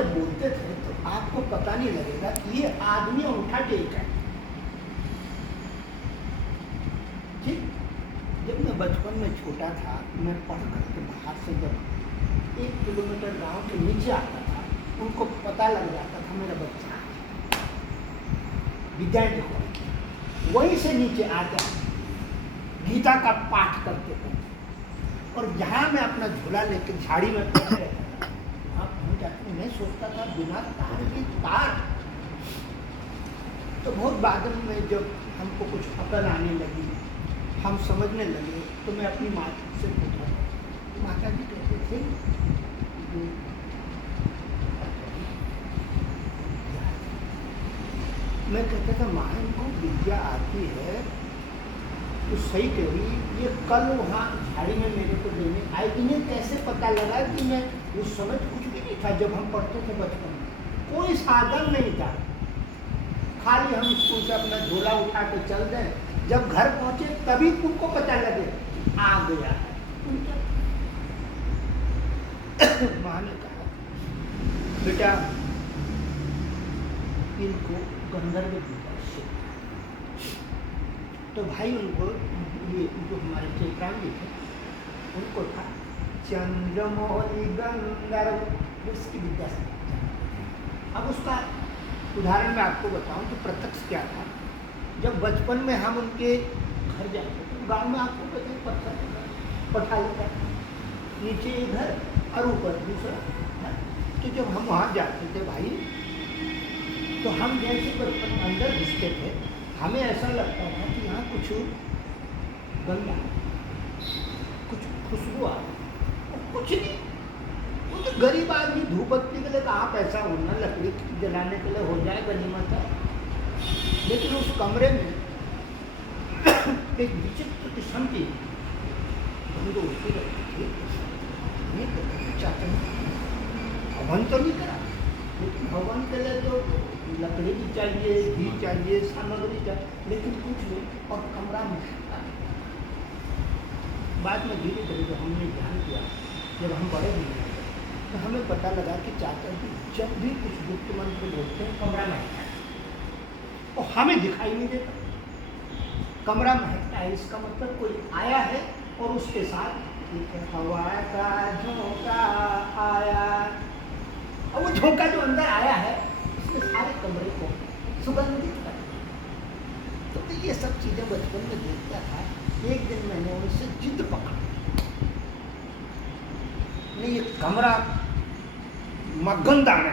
जब बोलते थे तो आपको पता नहीं लगेगा कि ये आदमी अंगूठा टेक है। ठीक, जब मैं बचपन में छोटा था, मैं पढ़ करके बाहर से जब 1 किलोमीटर गांव के नीचे आता था, उनको पता लग जाता था मेरा बच्चा विद्यार्थी हो, वहीं से नीचे आते गीता का पाठ करते थे। और जहाँ मैं अपना झोला लेकर झाड़ी में बैठ रहता था, वहाँ पहुँच जाते, मैं सोचता था बिना तार की तार। तो बहुत बाद में जब हमको कुछ अकल आने लगी, हम समझने लगे, तो मैं अपनी माँ से पूछा, माता जी कहते थे मैं कहता था माँ इनको विद्या आती है तो सही कह रही, ये कल वहाँ झाड़ी में मेरे को देने आई, इन्हें कैसे पता लगा कि मैं उस समय कुछ भी नहीं था। जब हम पढ़ते थे बचपन में कोई साधन नहीं था, खाली हम स्कूल से अपना झोला उठा के चल दें, जब घर पहुंचे तभी तुमको पता लगे आ गया है। माँ ने कहा बेटा इनको गंधर्व विद्या से, तो भाई उनको ये जो हमारे चेतराम जी थे उनको था चंद्रमौली गंधर्व, उसकी विद्या से। अब उसका उदाहरण मैं आपको बताऊं तो प्रत्यक्ष क्या था। जब बचपन में हम उनके घर जाते थे, गांव में आपको पता है पत्थर पठा लेता था, नीचे घर और ऊपर दूसरा है। तो जब हम वहाँ जाते थे भाई, तो हम जैसे बचपन में अंदर घुसते थे, हमें ऐसा लगता था कि यहाँ कुछ गंदा, कुछ खुशबू आ रही, और कुछ नहीं। वो तो गरीब आदमी धूप बत्ती के लिए कहाँ पैसा होना, लकड़ी जलाने के लिए हो जाए गनीमत है। लेकिन उस कमरे में एक विचित्र किस्म की गंध उड़ती रहती थी। ये तो चाहते हैं हवन तो नहीं करा, लेकिन हवन के लिए तो लकड़ी भी चाहिए, घी चाहिए, सामग्री चाहिए, लेकिन कुछ नहीं, और कमरा में बाद में धीरे धीरे जब हमने ध्यान किया, जब हम बड़े हुए तो हमें पता लगा कि चाचा जी जब भी कुछ गुप्त मंत्र बोलते हैं कमरा महकता है और हमें दिखाई नहीं देता। कमरा महकता है, इसका मतलब कोई आया है और उसके साथ एक हवा का झोंका आया, और वो झोंका जो अंदर आया है उसने सारे कमरे को सुगंधित कर दिया। तो ये सब चीजें बचपन में देखता था। एक दिन मैंने उनसे जिद पकड़ा, नहीं ये कमरा गंद आने।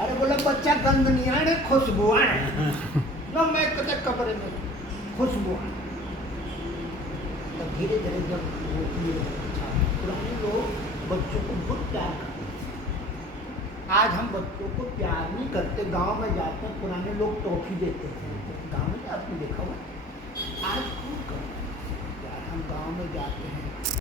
अरे बोला बच्चा गंद नहीं आने, खुशबू आने ना। मैं कहते कमरे में खुशबू आने। तो धीरे धीरे जब वो पुराने लोग बच्चों को बहुत प्यार करते, आज हम बच्चों को प्यार नहीं करते। गांव में जाते हैं, पुराने लोग टॉफी देते थे, गांव में आपने देखा हुआ, आज कौन करता है? हम गांव में जाते हैं,